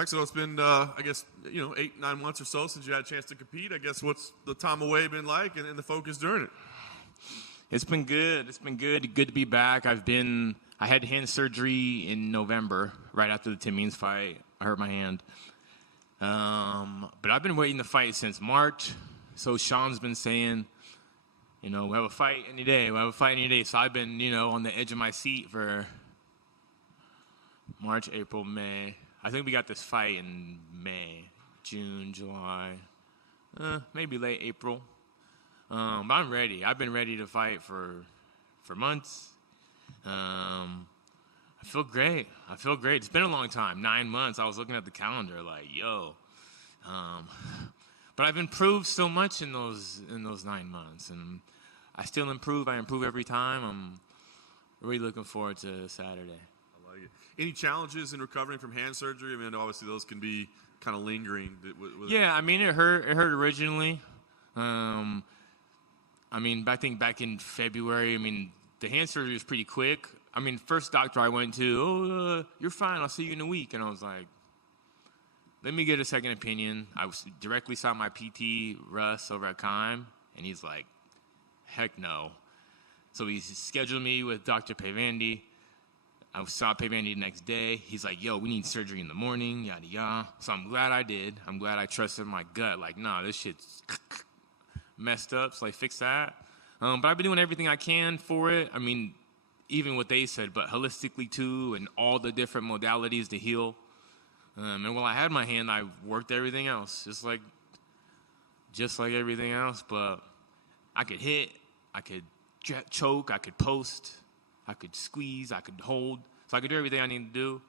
Max, so it's been, I guess, 8-9 months or so since you had a chance to compete. I guess what's the time away been like and the focus during it? It's been good. It's been good. Good to be back. I had hand surgery in November, right after the Tim Means fight. I hurt my hand. But I've been waiting to fight since March. So Sean's been saying, we'll have a fight any day. We'll have a fight any day. So I've been, on the edge of my seat for March, April, May. I think we got this fight in May, June, July, maybe late April. But I'm ready. I've been ready to fight for months. I feel great. It's been a long time, 9 months. I was looking at the calendar like, but I've improved so much in those 9 months, and I still improve. I improve every time. I'm really looking forward to Saturday. I like it. Any challenges in recovering from hand surgery? I mean, obviously those can be kind of lingering. Yeah, I mean, it hurt. It hurt originally. I think back in February, the hand surgery was pretty quick. First doctor I went to, you're fine, I'll see you in a week. And I was like, let me get a second opinion. I directly saw my PT, Russ, over at Kime, and he's like, heck no. So he scheduled me with Dr. Payvandy. I saw Payvandy the next day. He's like, we need surgery in the morning, yada, yada. So I'm glad I did. I'm glad I trusted my gut. Like, nah, this shit's messed up, so fix that. But I've been doing everything I can for it. Even what they said, but holistically too, and all the different modalities to heal. And while I had my hand, I worked everything else, just like everything else. But I could hit, I could choke, I could post, I could squeeze, I could hold. So I could do everything I need to do.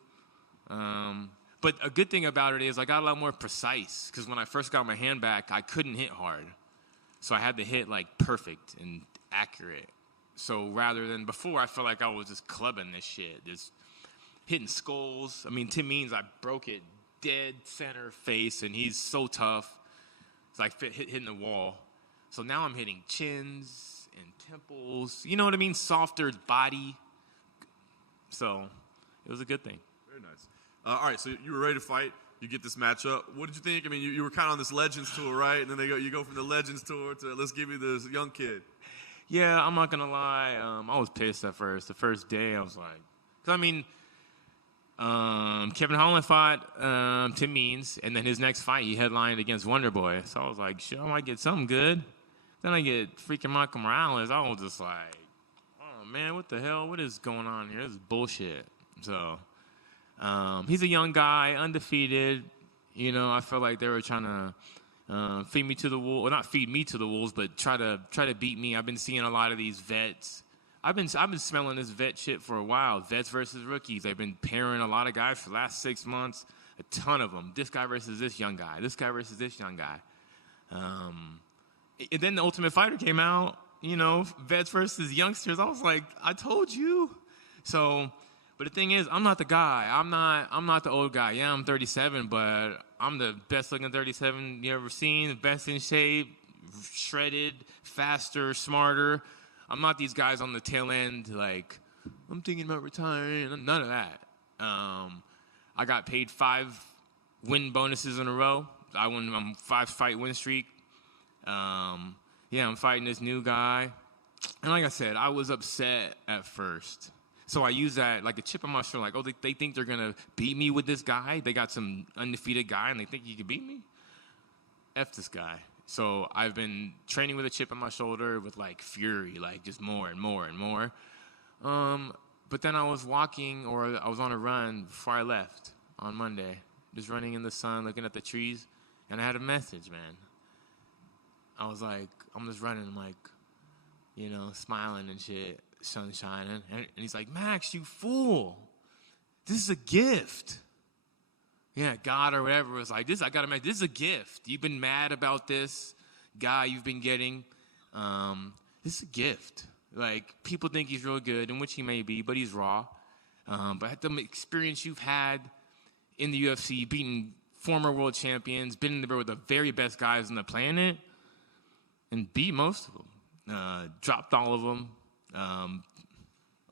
But a good thing about it is I got a lot more precise, because when I first got my hand back, I couldn't hit hard. So I had to hit perfect and accurate. So rather than before, I felt like I was just clubbing this shit, just hitting skulls. Tim Means, I broke it dead center face, and he's so tough. It's like hitting the wall. So now I'm hitting chins and temples. You know what I mean? Softer body. So it was a good thing. Very nice. All right, so you were ready to fight. You get this matchup. What did you think? You were kind of on this Legends tour, right? And then you go from the Legends tour to let's give you this young kid. Yeah, I'm not going to lie. I was pissed at first. The first day, I was like... Because, Kevin Holland fought Tim Means, and then his next fight, he headlined against Wonderboy. So I was like, shit, I might get something good. Then I get freaking Michael Morales. I was just like, oh, man, what the hell? What is going on here? This is bullshit. So... he's a young guy, undefeated. I felt like they were trying to feed me to the wolves. Well, not feed me to the wolves, but try to beat me. I've been seeing a lot of these vets. I've been smelling this vet shit for a while. Vets versus rookies. They've been pairing a lot of guys for the last 6 months. A ton of them. This guy versus this young guy. This guy versus this young guy. And then the Ultimate Fighter came out. Vets versus youngsters. I was like, I told you. So. But the thing is, I'm not the guy. I'm not the old guy. Yeah, I'm 37, but I'm the best looking 37 you ever seen, the best in shape, shredded, faster, smarter. I'm not these guys on the tail end like, I'm thinking about retiring. None of that. I got paid 5 win bonuses in a row. I'm 5-fight win streak. I'm fighting this new guy. And like I said, I was upset at first. So I use that like a chip on my shoulder, like, they think they're going to beat me with this guy. They got some undefeated guy, and they think he can beat me? F this guy. So I've been training with a chip on my shoulder with, fury, just more and more and more. But then I was walking, or I was on a run before I left on Monday, just running in the sun, looking at the trees, and I had a message, man. I was like, I'm just running, smiling and shit. Sun shining, and he's like, Max, you fool, this is a gift. Yeah, God or whatever was like, this, I gotta make this is a gift. You've been mad about this guy you've been getting. This is a gift. People think he's real good, and which he may be, but he's raw. But the experience you've had in the UFC, beating former world champions, been in the with the very best guys on the planet, and beat most of them. Dropped all of them.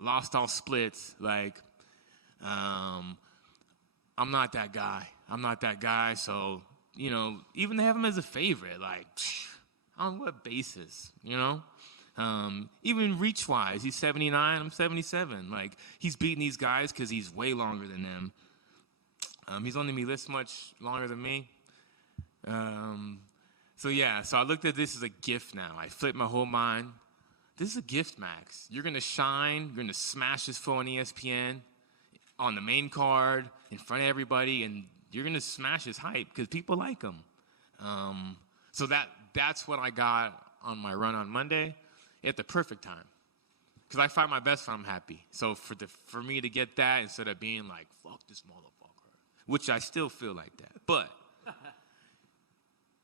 Lost all splits. I'm not that guy. I'm not that guy. So, you know, even they have him as a favorite. Like, on what basis, you know? Even reach-wise, he's 79, I'm 77. Like, he's beating these guys because he's way longer than them. He's only me this much longer than me. So I looked at this as a gift now. I flipped my whole mind. This is a gift, Max. You're going to shine. You're going to smash this foe on ESPN, on the main card, in front of everybody, and you're going to smash his hype because people like him. So that's what I got on my run on Monday at the perfect time. Because I fight my best when I'm happy. So for me to get that instead of being like, fuck this motherfucker, which I still feel like that. But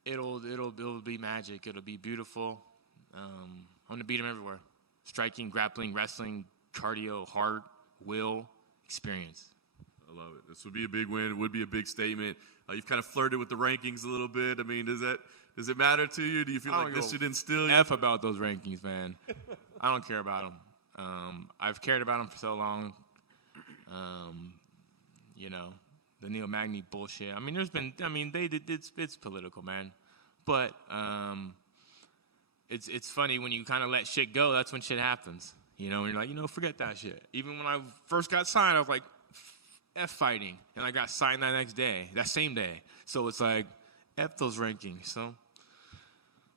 it'll be magic. It'll be beautiful. I'm going to beat him everywhere. Striking, grappling, wrestling, cardio, heart, will, experience. I love it. This would be a big win. It would be a big statement. You've kind of flirted with the rankings a little bit. I mean, does it matter to you? Do you feel like this should instill you? F about those rankings, man. I don't care about them. I've cared about them for so long. You know, the Neil Magny bullshit. I mean, it's political, man. But it's funny when you kind of let shit go. That's when shit happens. You know, and you're like, forget that shit. Even when I first got signed, I was like, F fighting, and I got signed that same day. So it's like, F those rankings. So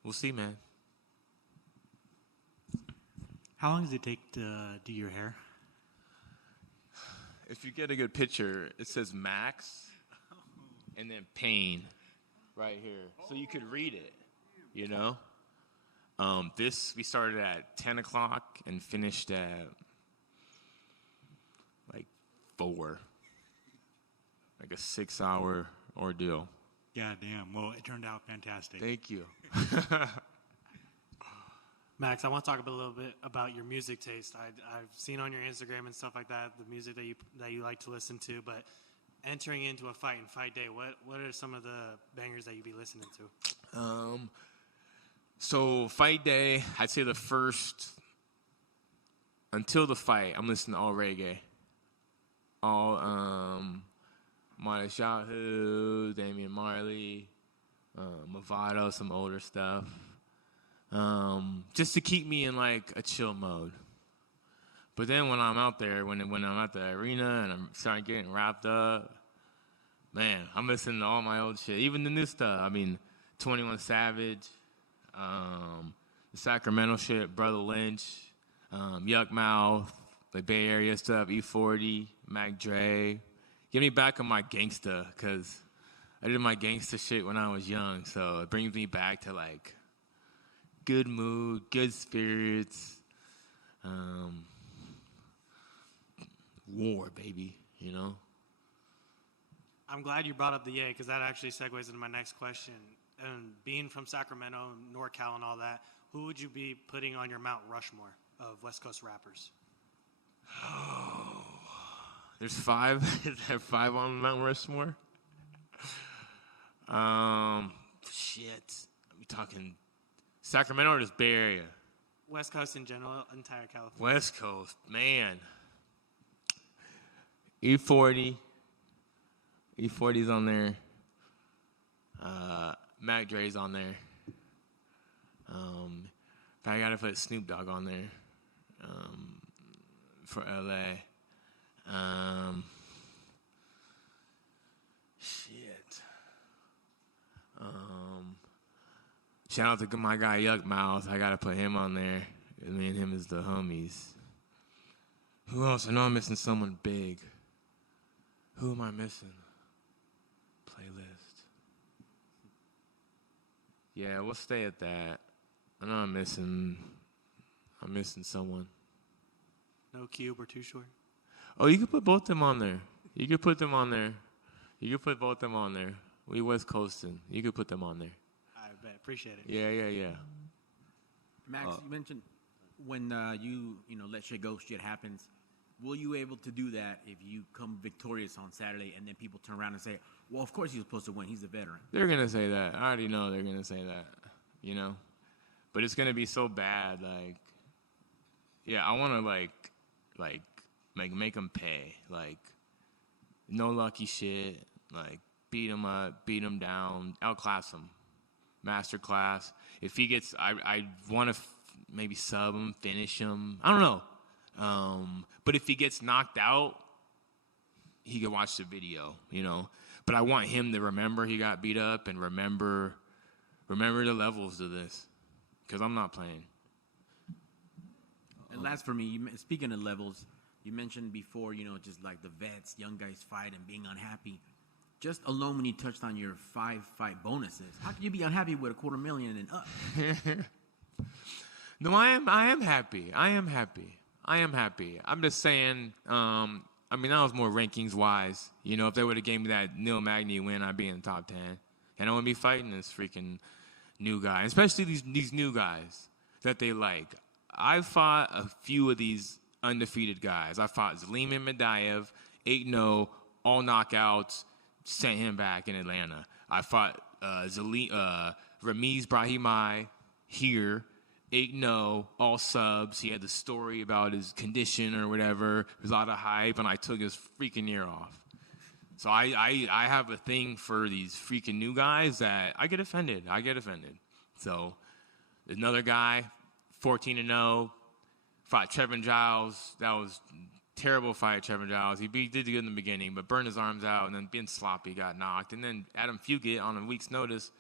we'll see, man. How long does it take to do your hair? If you get a good picture, it says Max and then Pain right here. So you could read it, you know? We started at 10 o'clock and finished at like 4. Like a 6-hour ordeal. Yeah, damn. Well, it turned out fantastic. Thank you. Max, I want to talk a little bit about your music taste. I've seen on your Instagram and stuff like that the music that you like to listen to. But entering into a fight and fight day, what are some of the bangers that you be listening to? So fight day, I'd say until the fight, I'm listening to all reggae, all Marley Shahu, Damian Marley, Movado, some older stuff. Just to keep me in like a chill mode. But then when I'm out there, when I'm at the arena and I'm starting getting wrapped up, man, I'm listening to all my old shit, even the new stuff. I mean, 21 Savage, the Sacramento shit, Brother Lynch, Yuck Mouth, the Bay Area stuff, E40, Mac Dre. Get me back on my gangsta, because I did my gangsta shit when I was young, so it brings me back to like good mood, good spirits, war, baby, you know? I'm glad you brought up the Ye, because that actually segues into my next question. And being from Sacramento, NorCal, and all that, who would you be putting on your Mount Rushmore of West Coast rappers? Oh, there's 5. Is there 5 on Mount Rushmore? Shit. Are we talking Sacramento or just Bay Area? West Coast in general, entire California. West Coast, man. E40. E40's on there. Mac Dre's on there. If I gotta put Snoop Dogg on there for LA. Shit. Shout out to my guy Yuck Mouth. I gotta put him on there. Me and him is the homies. Who else? I know I'm missing someone big. Who am I missing? Playlist. Yeah, we'll stay at that. I know I'm missing someone. No Cube or Too Short? Oh, you could put both them on there. You could put them on there. You could put both them on there. We West Coastin'. You could put them on there. I bet. Appreciate it. Yeah. Max, you mentioned when you let shit go, shit happens. Will you able to do that if you come victorious on Saturday and then people turn around and say, well, of course he was supposed to win. He's a veteran. They're going to say that. I already know they're going to say that, you know. But it's going to be so bad. Like, yeah, I want to, make them pay. Like, no lucky shit. Like, beat him up, beat him down, outclass him, master class. If he gets, I want to maybe sub him, finish him. I don't know. But if he gets knocked out, he can watch the video, you know. But I want him to remember he got beat up and remember the levels of this, because I'm not playing. And last for me, speaking of levels, you mentioned before, you know, just like the vets, young guys fight and being unhappy. Just alone when you touched on your 5-fight bonuses, how can you be unhappy with $250,000 and up? No, I am happy. I'm just saying, I mean, that was more rankings-wise. You know, if they would have gave me that Neil Magny win, I'd be in the top 10. And I wouldn't be fighting this freaking new guy, especially these new guys that they like. I fought a few of these undefeated guys. I fought Zaliman Madaev, 8-0, all knockouts, sent him back in Atlanta. I fought Ramiz Brahimai here, 8-0, all subs. He had the story about his condition or whatever. There was a lot of hype, and I took his freaking ear off. So I have a thing for these freaking new guys that I get offended. So another guy, 14-0, fought Trevin Giles. That was a terrible fight, Trevin Giles. He did good in the beginning, but burned his arms out, and then being sloppy, got knocked. And then Adam Fugit, on a week's notice,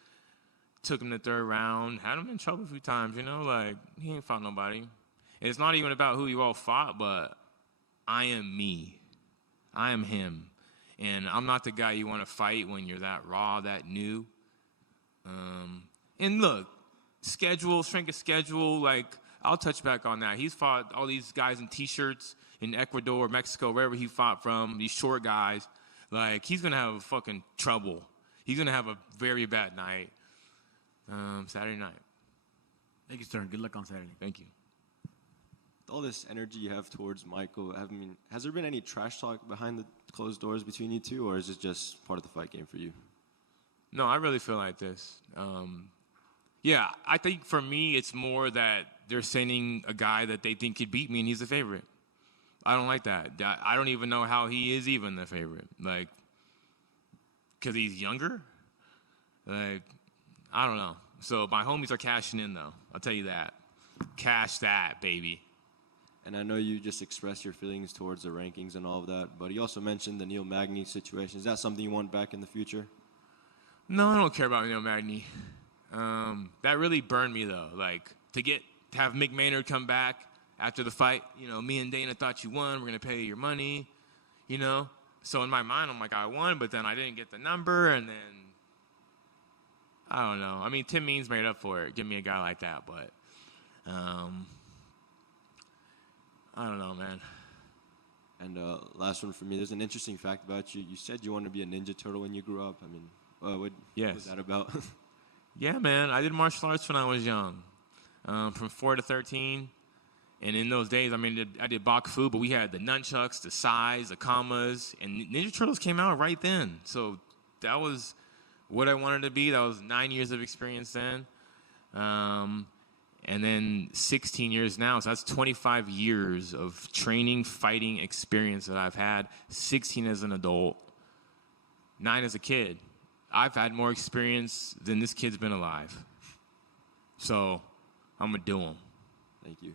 took him to the third round, had him in trouble a few times, you know, like, he ain't fought nobody. And it's not even about who you all fought, but I am me. I am him. And I'm not the guy you want to fight when you're that raw, that new. And look, shrink a schedule, like, I'll touch back on that. He's fought all these guys in T-shirts in Ecuador, Mexico, wherever he fought from, these short guys. Like, he's going to have fucking trouble. He's going to have a very bad night. Saturday night. Thank you, sir. Good luck on Saturday. Thank you. All this energy you have towards Michael, has there been any trash talk behind the closed doors between you two, or is it just part of the fight game for you? No, I really feel like this. Yeah, I think for me, it's more that they're sending a guy that they think could beat me, and he's the favorite. I don't like that. I don't even know how he is even the favorite. Like, because he's younger? Like, I don't know. So my homies are cashing in, though. I'll tell you that. Cash that, baby. And I know you just expressed your feelings towards the rankings and all of that, but he also mentioned the Neil Magny situation. Is that something you want back in the future? No, I don't care about Neil Magny. That really burned me, though. Like, to have Mick Maynard come back after the fight, you know, me and Dana thought you won. We're going to pay you your money, you know. So in my mind, I'm like, I won, but then I didn't get the number, and then I don't know. I mean, Tim Means made up for it. Give me a guy like that, but I don't know, man. And last one for me. There's an interesting fact about you. You said you wanted to be a Ninja Turtle when you grew up. I mean, what was that about? Yeah, man. I did martial arts when I was young, from 4 to 13. And in those days, I mean, I did Bakufu, but we had the nunchucks, the sais, the kamas, and Ninja Turtles came out right then. So that was what I wanted to be. That was 9 years of experience then. And then 16 years now. So that's 25 years of training, fighting experience that I've had. 16 as an adult, 9 as a kid. I've had more experience than this kid's been alive. So I'm going to do them. Thank you.